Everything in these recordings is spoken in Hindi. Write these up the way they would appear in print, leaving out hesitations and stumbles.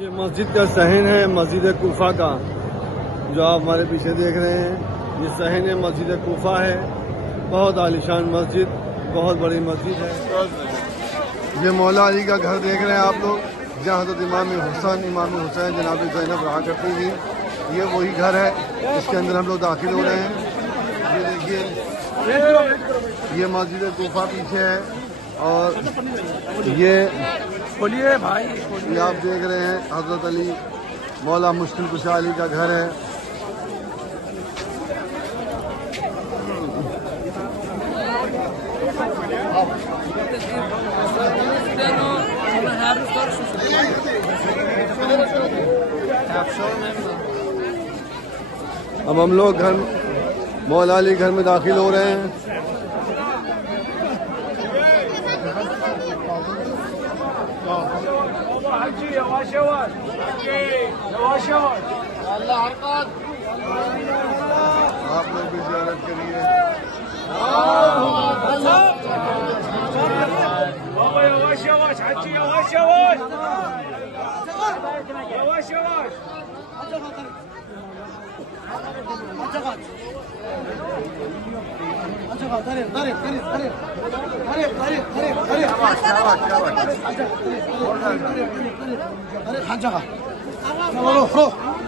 ये मस्जिद का सहन है, मस्जिद कूफा का, जो आप हमारे पीछे देख रहे हैं। ये सहन है मस्जिद कूफा है। बहुत आलीशान मस्जिद, बहुत बड़ी मस्जिद है। ये मौला अली का घर देख रहे हैं आप लोग, जहाँ हज़रत इमाम हुसैन जनाब ज़ैनब रहा करती थी। ये वही घर है, इसके अंदर हम लोग दाखिल हो रहे हैं। ये देखिए, ये मस्जिद कूफा पीछे है और ये खोलिए भाई, ये आप देख रहे हैं हज़रत अली मौला मुश्किल कुशा अली का घर है। अब हम लोग घर मौला अली घर में दाखिल हो रहे हैं। आप लोग भी ज़ियारत करिए।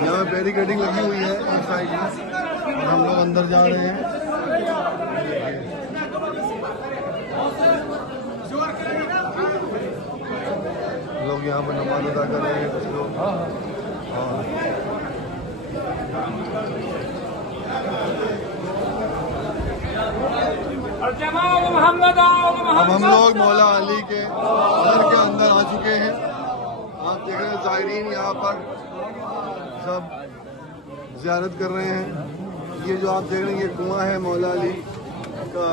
यहाँ बैरिकेडिंग लगी हुई है इस साइड में और हम लोग अंदर जा रहे हैं। लोग यहाँ पर नमाज अदा कर रहे हैं कुछ लोग। अब हम लोग मौला अली के घर के अंदर आ चुके हैं। आप देख रहे हैं ज़ायरीन यहाँ पर सब ज़ियारत कर रहे हैं। ये जो आप देख रहे हैं ये कुआं है मौला अली का।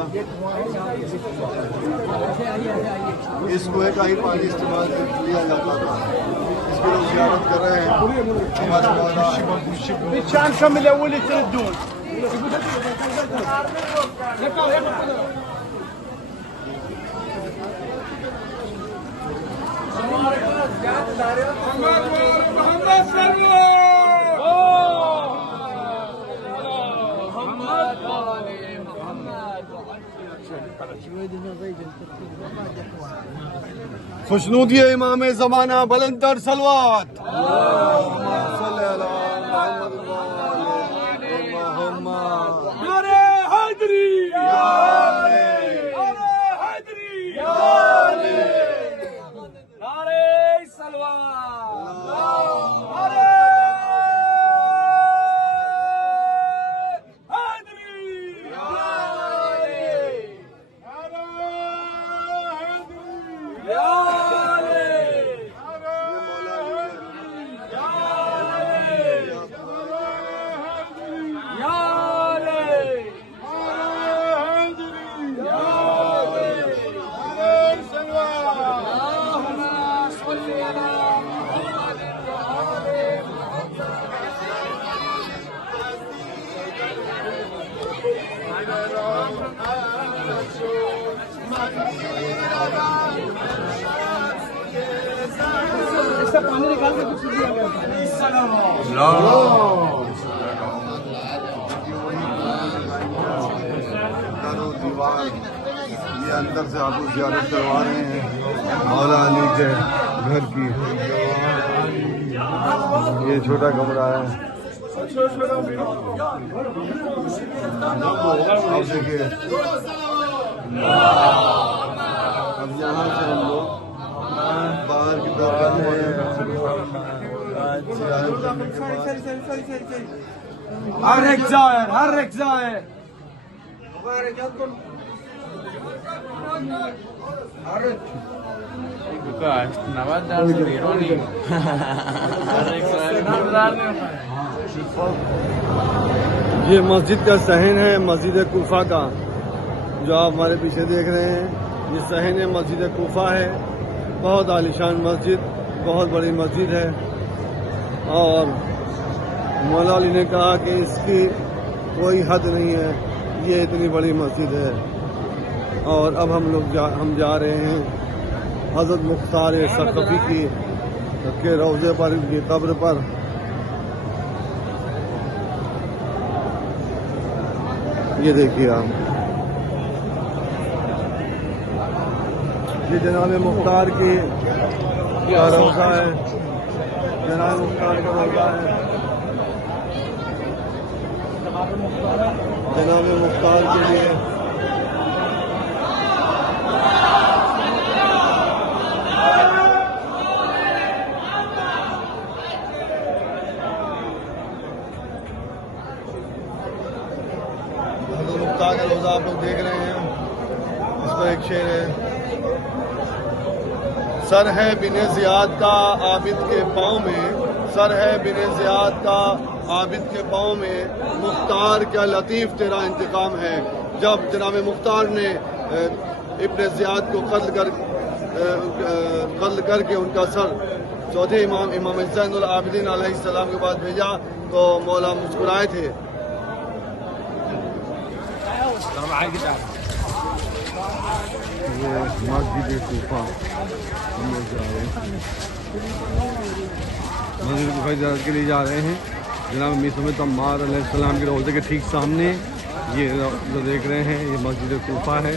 इस कुएं का ही पानी इस्तेमाल किया जाता था। इसकी लोग ज़ियारत कर रहे हैं। हमारे मौला खुशनूदी इमाम ज़माना बुलंदतर सलवात। नारे हैदरी, नारे सलवात, नारे पानी निकाल के कुछ दिया गया दीवार। ये अंदर से आपको ज़ियारत करवा रहे हैं मौला अली के घर की। ये छोटा कमरा है। अब देखिए, अब यहाँ से हम लोग बाहर की तरफ हर एक जाए ये मस्जिद का सहन है, मस्जिद कूफा का, जो आप हमारे पीछे देख रहे हैं। ये सहन है मस्जिद कूफा है। बहुत आलीशान मस्जिद, बहुत बड़ी मस्जिद है। और मौला अली ने कहा कि इसकी कोई हद नहीं है, ये इतनी बड़ी मस्जिद है। और अब हम जा रहे हैं हज़रत मुख्तार सकफ़ी के रोज़े पर, उनकी कब्र पर। ये देखिए आप, ये जनाब मुख्तार की रोज़ा है, जनाब मुख्तार का रोज़ा है, जनाब मुख्तार के लिए मुख्तार का रोज़ा आप लोग देख रहे हैं। इस पर एक शेर है, सर है बिने ज़ियाद का आबिद के पाँव में, सर है बिने ज़ियाद का आबिद के पाँव में, मुख्तार क्या लतीफ़ तेरा इंतकाम है। जब जनाब मुख्तार ने इब्ने ज़ियाद को कत्ल करके उनका सर चौथे इमाम ज़ैनुल आबिदीन अलैहिस्सलाम के पास भेजा तो मौला मुस्कुराए थे। ये मस्जिद कूफा हम लोग जा रहे हैं, मस्जिद कूफा ज़ियारत के लिए जा रहे हैं। जनाब मीर अम्मार अलैहिस्सलाम के रोज़े के ठीक सामने ये जो देख रहे हैं, ये मस्जिद कूफा है।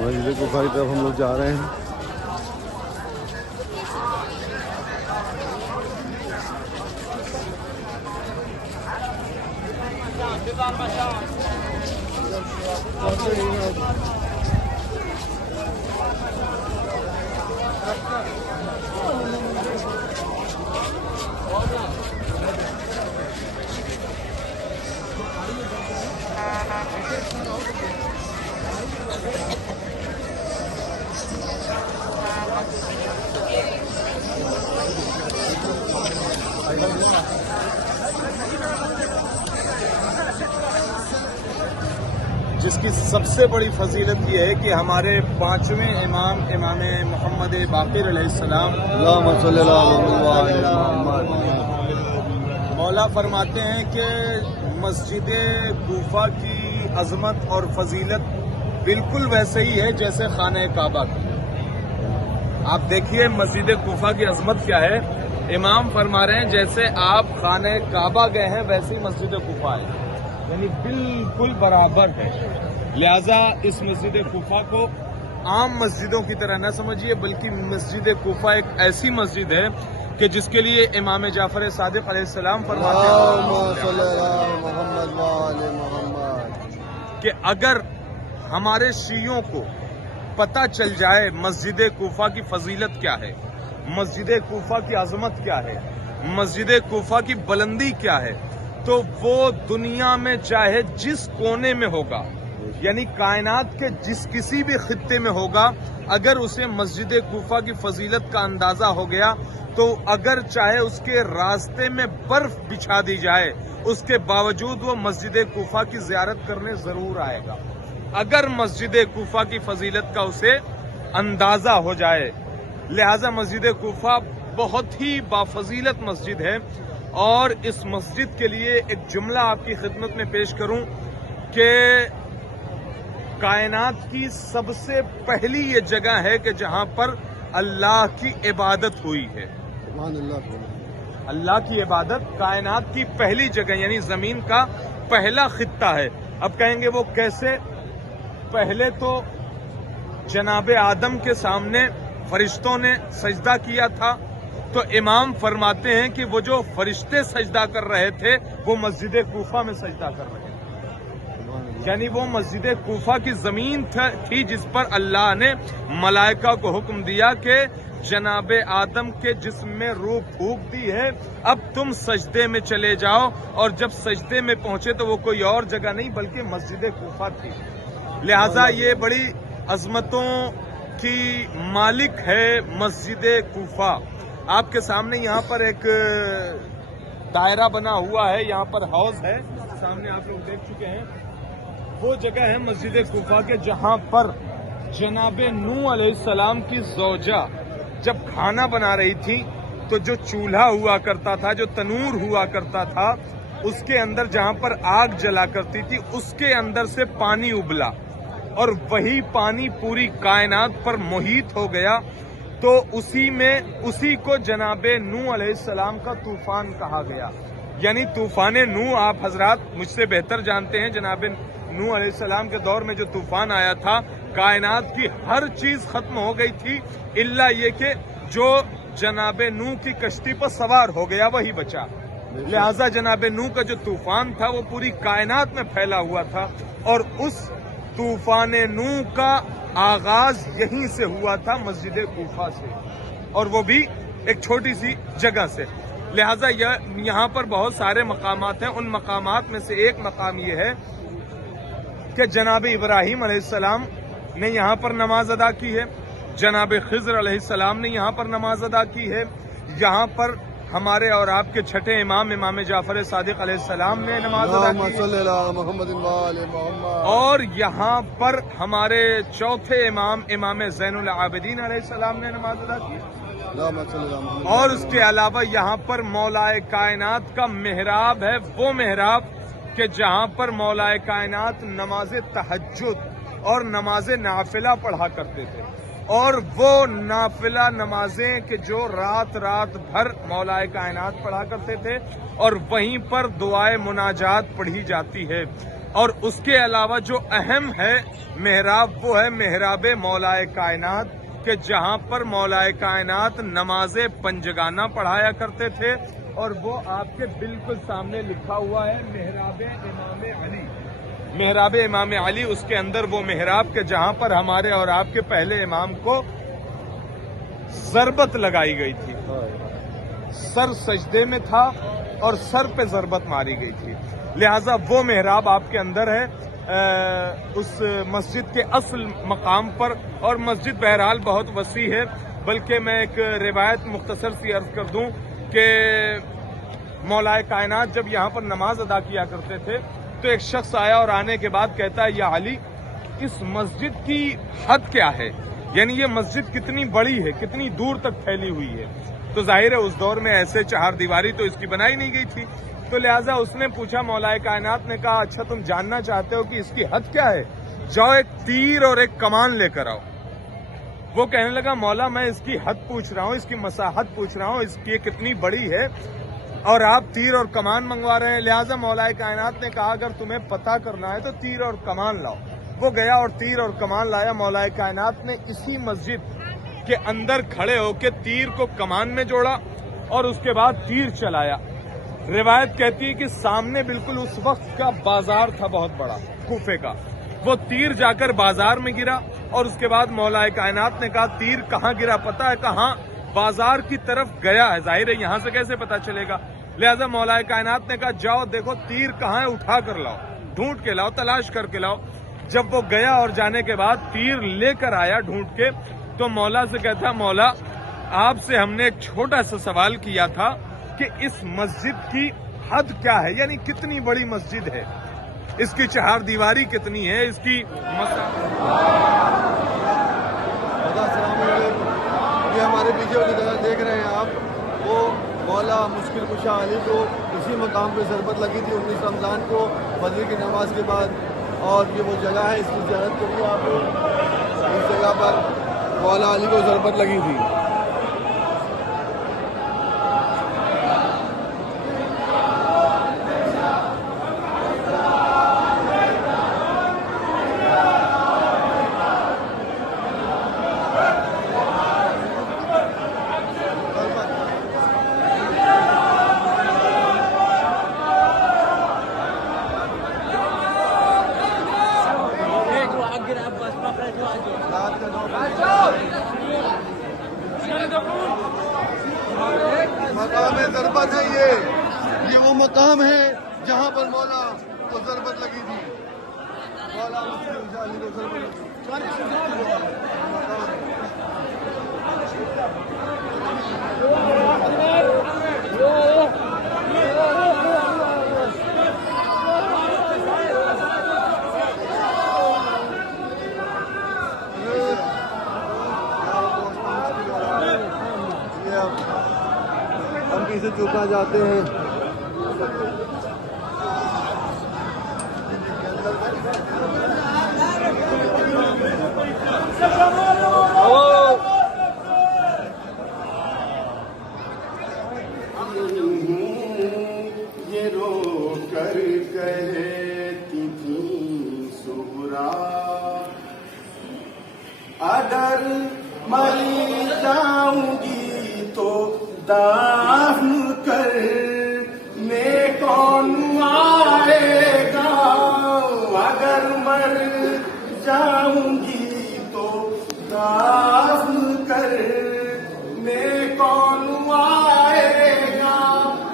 मस्जिद कूफा की तरफ हम लोग जा रहे हैं। जिसकी सबसे बड़ी फजीलत ये है कि हमारे पांचवें इमाम मोहम्मद बाक़िर अलैहिस्सलाम मौला फरमाते हैं कि मस्जिद कूफा की अजमत और फजीलत बिल्कुल वैसे ही है जैसे खाने काबा की। आप देखिए मस्जिद कूफा की अजमत क्या है। इमाम फरमा रहे हैं जैसे आप खाने काबा गए हैं वैसे ही मस्जिद कूफा है, यानी बिल्कुल बराबर है। लिहाजा इस मस्जिद कूफा को आम मस्जिदों की तरह न समझिए, बल्कि मस्जिद कूफा एक ऐसी मस्जिद है कि जिसके लिए इमाम जाफर सादिक अलैहिस्सलाम फरमाते हैं कि अगर हमारे शियों को पता चल जाए मस्जिद कूफा की फजीलत क्या है, मस्जिद कूफा की अजमत क्या है, मस्जिद कूफा की बुलंदी क्या है, तो वो दुनिया में चाहे जिस कोने में होगा, यानी कायनात के जिस किसी भी खित्ते में होगा, अगर उसे मस्जिद कूफा की फजीलत का अंदाजा हो गया तो अगर चाहे उसके रास्ते में बर्फ बिछा दी जाए उसके बावजूद वो मस्जिद कूफा की ज़ियारत करने जरूर आएगा, अगर मस्जिद कूफा की फजीलत का उसे अंदाजा हो जाए। लिहाजा मस्जिद कूफा बहुत ही बाफजीलत मस्जिद है। और इस मस्जिद के लिए एक जुमला आपकी खिदमत में पेश करूं कि कायनात की सबसे पहली ये जगह है कि जहां पर अल्लाह की इबादत हुई है। अल्लाह की इबादत कायनात की पहली जगह यानी जमीन का पहला खित्ता है। अब कहेंगे वो कैसे? पहले तो जनाबे आदम के सामने फरिश्तों ने सजदा किया था, तो इमाम फरमाते हैं कि वो जो फरिश्ते सजदा कर रहे थे वो मस्जिद कूफा में सजदा कर रहे थे, यानी वो मस्जिद कूफा की जमीन थी जिस पर अल्लाह ने मलाइका को हुक्म दिया कि जनाबे आदम के जिस्म में रूह फूंक दी है, अब तुम सजदे में चले जाओ। और जब सजदे में पहुंचे तो वो कोई और जगह नहीं बल्कि मस्जिद कूफा थी। लिहाजा ये बड़ी अजमतों की मालिक है मस्जिद कूफा। आपके सामने यहाँ पर एक दायरा बना हुआ है, यहाँ पर हाउस है, सामने आप लोग देख चुके हैं। वो जगह है मस्जिद कूफा के जहाँ पर जनाबे नूह अलैहिस्सलाम की ज़ौजा जब खाना बना रही थी तो जो चूल्हा हुआ करता था, जो तनूर हुआ करता था, उसके अंदर जहाँ पर आग जला करती थी उसके अंदर से पानी उबला और वही पानी पूरी कायनात पर मोहित हो गया। तो उसी को जनाबे नूह अलैहिस्सलाम का तूफान कहा गया। यानी तूफान नूह आप हजरात मुझसे बेहतर जानते हैं, जनाबे नूह अलैहिस्सलाम के दौर में जो तूफान आया था, कायनात की हर चीज खत्म हो गई थी इल्ला ये कि जो जनाबे नूह की कश्ती पर सवार हो गया वही बचा। लिहाजा जनाबे नूह का जो तूफान था वो पूरी कायनात में फैला हुआ था और उस तूफान नूह का आगाज यहीं से हुआ था, मस्जिद कूफा से, और वो भी एक छोटी सी जगह से। लिहाजा यहाँ पर बहुत सारे मकामात हैं। उन मकामात में से एक मकाम ये है कि जनाब इब्राहीम अलैहिस्सलाम ने यहाँ पर नमाज अदा की है, जनाब खिज़र अलैहिस्सलाम ने यहाँ पर नमाज अदा की है, यहाँ पर हमारे और आपके छठे इमाम जाफर सादिक अलैहिस्सलाम ने नमाज अदा की और यहाँ पर हमारे चौथे इमाम ज़ैनुल आबिदीन अलैहिस्सलाम ने नमाज अदा की। और उसके अलावा यहाँ पर मौलाए कायनात का मेहराब है, वो मेहराब कि जहाँ पर मौलाए कायनात नमाज तहज्जुद और नमाज नाफिला पढ़ा करते थे, और वो नाफिला नमाजें कि जो रात भर मौलाए कायनात पढ़ा करते थे और वहीं पर दुआए मुनाजात पढ़ी जाती है। और उसके अलावा जो अहम है मेहराब, वो है मेहराब मौलाए कायनात कि जहां पर मौलाए कायनात नमाजे पंजगाना पढ़ाया करते थे, और वो आपके बिल्कुल सामने लिखा हुआ है मेहराब इमाम अली। मेहराब इमाम अली, उसके अंदर वो मेहराब के जहां पर हमारे और आपके पहले इमाम को ज़रबत लगाई गई थी, सर सजदे में था और सर पे ज़रबत मारी गई थी। लिहाजा वो मेहराब आपके अंदर है उस मस्जिद के असल मकाम पर। और मस्जिद बहरहाल बहुत वसी है, बल्कि मैं एक रिवायत मुख्तसर सी अर्ज कर दूं कि मौलाए कायनात जब यहाँ पर नमाज अदा किया करते थे तो एक शख्स आया और आने के बाद कहता है, या अली, इस मस्जिद की हद क्या है, यानी ये मस्जिद कितनी बड़ी है, कितनी दूर तक फैली हुई है। तो जाहिर है उस दौर में ऐसे चार दीवारी तो इसकी बनाई नहीं गई थी। तो लिहाजा उसने पूछा, मौलाए कायनात ने कहा, अच्छा तुम जानना चाहते हो कि इसकी हद क्या है, जाओ एक तीर और एक कमान लेकर आओ। वो कहने लगा, मौला मैं इसकी हद पूछ रहा हूँ, इसकी मसाहत पूछ रहा हूँ, इसकी कितनी बड़ी है, और आप तीर और कमान मंगवा रहे हैं। लिहाजा मौलाए कायनात ने कहा, अगर तुम्हें पता करना है तो तीर और कमान लाओ। वो गया और तीर और कमान लाया। मौलाए कायनात ने इसी मस्जिद के अंदर खड़े होकर तीर को कमान में जोड़ा और उसके बाद तीर चलाया। रिवायत कहती है कि सामने बिल्कुल उस वक्त का बाजार था बहुत बड़ा कूफे का, वो तीर जाकर बाजार में गिरा और उसके बाद मौलाए कायनात ने कहा, तीर कहाँ गिरा पता है, कहाँ, बाजार की तरफ गया है, जाहिर है यहां से कैसे पता चलेगा। लिहाजा मौलाए कायनात ने कहा, जाओ देखो तीर कहाँ है, उठा कर लाओ, ढूंढ के लाओ, तलाश करके लाओ। जब वो गया और जाने के बाद तीर लेकर आया ढूंढ के, तो मौला से कहता, मौला आपसे हमने एक छोटा सा सवाल किया था कि इस मस्जिद की हद क्या है, यानी कितनी बड़ी मस्जिद है, इसकी चार दीवारी कितनी है, इसकी ये हमारे पीछे वाली जगह देख रहे हैं आप, वो मौला मुश्किल कुशा अली को इसी मकाम पे ज़रबत लगी थी 19 रमज़ान को फजर की नमाज के बाद। और ये वो जगह है, इसकी ज़ियारत करिए आप, इस जगह पर मौला अली को ज़रबत लगी थी। मकाम ज़रबत है ये वो मकाम है जहाँ पर मौला को ज़रबत लगी थी, मौला मुश्किल कुशा अली को ज़रबत लगी। आ जाते हैं। ये रो कर कहती थी सुबरा, अगर मरी जाऊंगी तो दाफन करने कौन आएगा, अगर मर जाऊंगी तो दाफन करने कौन आएगा,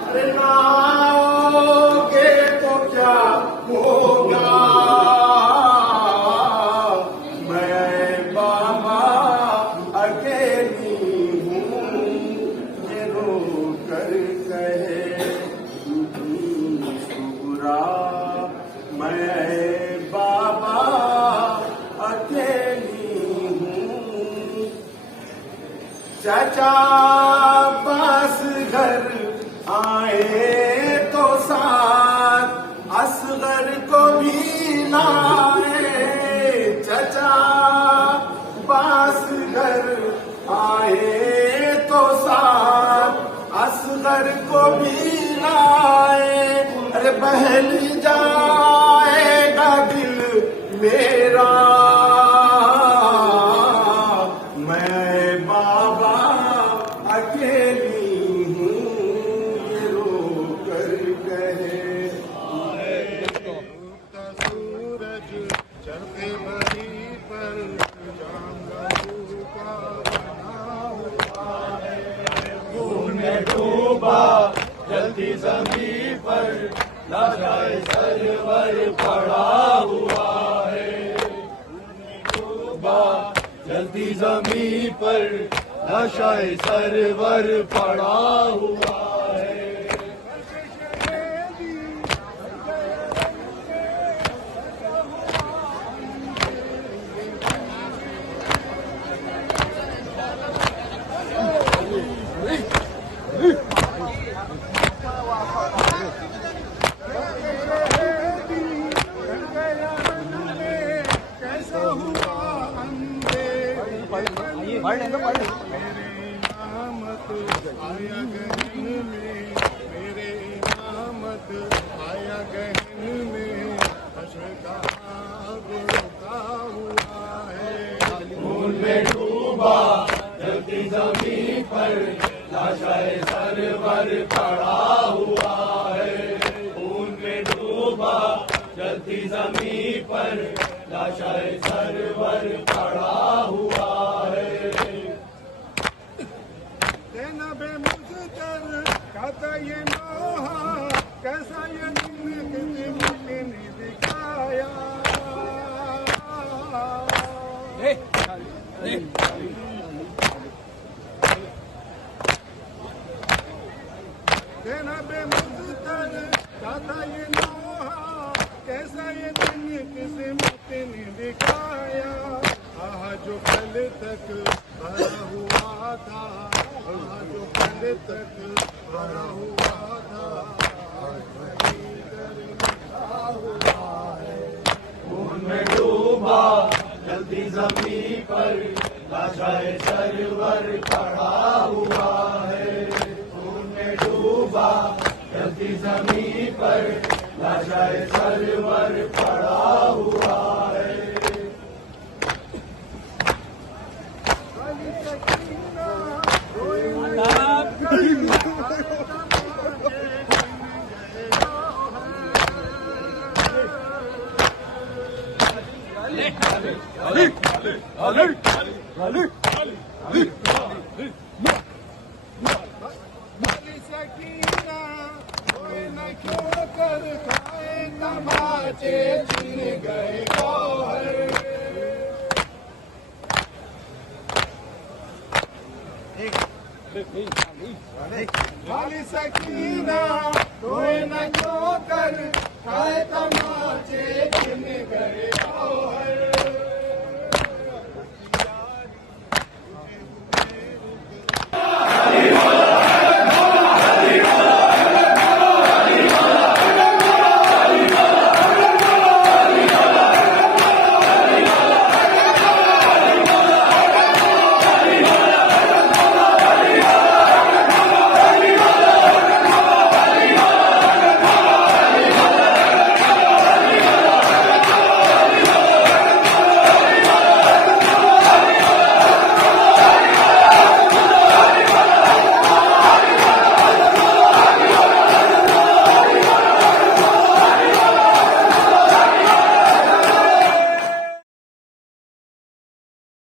अरे ना आओगे तो क्या होगा, मैं बाबा अकेली हूँ, ये रो कर कहे सुबरा, मैं बाबा अकेली हूँ। चाचा बस घर आए तो साथ असगर को भी लाए, चाचा बस घर आए तो साथ असगर को भी लाए, अरे बहल जाएगा दिल मेरा, मैं बाबा अकेली हूँ, ये रो कर कहे सूरज चढ़ते बड़ी पर डूबा जल्दी जमीन पर लाचार सरवर पड़ा हुआ है, डूबा जल्दी जमीन पर लाचार सरवर पड़ा हुआ है। आया गहन में मेरे इमामत, आया गहन में हश्र का आग रुका हुआ है, खून में डूबा जलती जमीन पर लाशाए सरवर पड़ा हुआ है, खून में डूबा जलती जमीन पर लाशाए सरवर पड़ा हुआ है। कहता ये नोहा कैसा ये तुमने दिखाया, देना बेमुज़्तर कहता ये नोहा कैसा ये तुमने किस्मत ने दिखाया, आह जो कल तक भरा हुआ था, जो कल तक भरा हुआ था, खून में डूबा जल्दी जमीन पर लाशाए सरवर पड़ा हुआ है, खून में डूबा जल्दी जमीन पर लाशाए सरवर पड़ा हुआ है। सकीना कोई न क्यों कर खाए तमाचे छिन गए गौहर, वाली सकीना कोई न क्यों कर खाए तमाचे